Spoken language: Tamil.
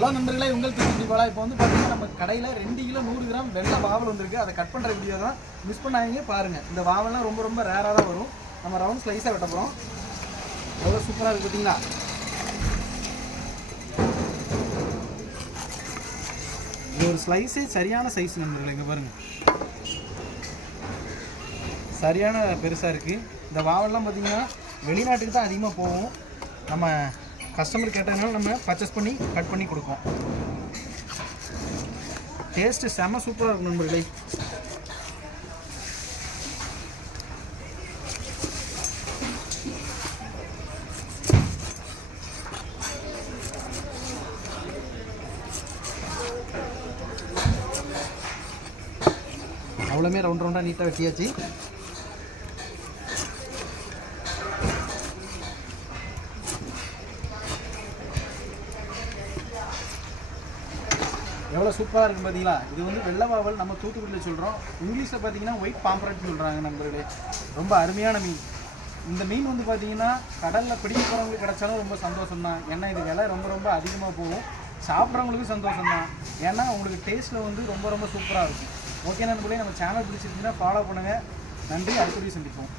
ஹலோ நண்பர்களே, உங்கள் திருப்பதிபாலா. இப்போ வந்து பார்த்தீங்கன்னா நம்ம கடையில் 2 கிலோ 100 கிராம் வெள்ளை வாவல் வந்துருக்கு. அதை கட் பண்ணுற வீடியோ தான். மிஸ் பண்ணாதீங்க, பாருங்கள். இந்த வாவல்லாம் ரொம்ப ரேராக தான் வரும். நம்ம ரவுண்ட் ஸ்லைஸாக வெட்ட போகிறோம். எவ்வளோ சூப்பராக இருக்குது பார்த்தீங்களா? இது ஒரு ஸ்லைஸே சரியான சைஸ் நண்பர்களே. இங்கே பாருங்கள், சரியான பெருசாக இருக்குது. இந்த வாவல்லாம் பார்த்தீங்கன்னா வெளிநாட்டுக்கு தான் அதிகமாக போகும். நம்ம கஸ்டமர் கேட்டதுனால நம்ம பர்ச்சேஸ் பண்ணி கட் பண்ணி கொடுப்போம். டேஸ்ட்டு செம்ம சூப்பராக இருக்கும் நண்பர்களே. அவ்வளோமே ரவுண்டாக நீட்டாக வெட்டியாச்சு. எவ்வளோ சூப்பராக இருக்குது பார்த்தீங்களா? இது வந்து வெள்ளை வாவல், நம்ம தூத்துக்குடியில் சொல்கிறோம். இங்கிலீஷில் பார்த்தீங்கன்னா ஒயிட் பாம்பரட்னு சொல்கிறாங்க நண்பர்களே. ரொம்ப அருமையான மீன். இந்த மீன் வந்து பார்த்தீங்கன்னா கடலில் பிடிக்க போகிறவங்களுக்கு கிடைச்சாலும் ரொம்ப சந்தோஷம் தான். ஏன்னா இது விலை ரொம்ப அதிகமாக போகும். சாப்பிட்றவங்களுக்கு சந்தோஷம் தான். ஏன்னா உங்களுக்கு டேஸ்ட்டில் வந்து ரொம்ப சூப்பராக இருக்கும். ஓகே நண்பர்களே, நம்ம சேனல் பிடிச்சிருந்தீங்கன்னா ஃபாலோ பண்ணுங்கள். நன்றி. அடுத்த வீடியோ சந்திப்போம்.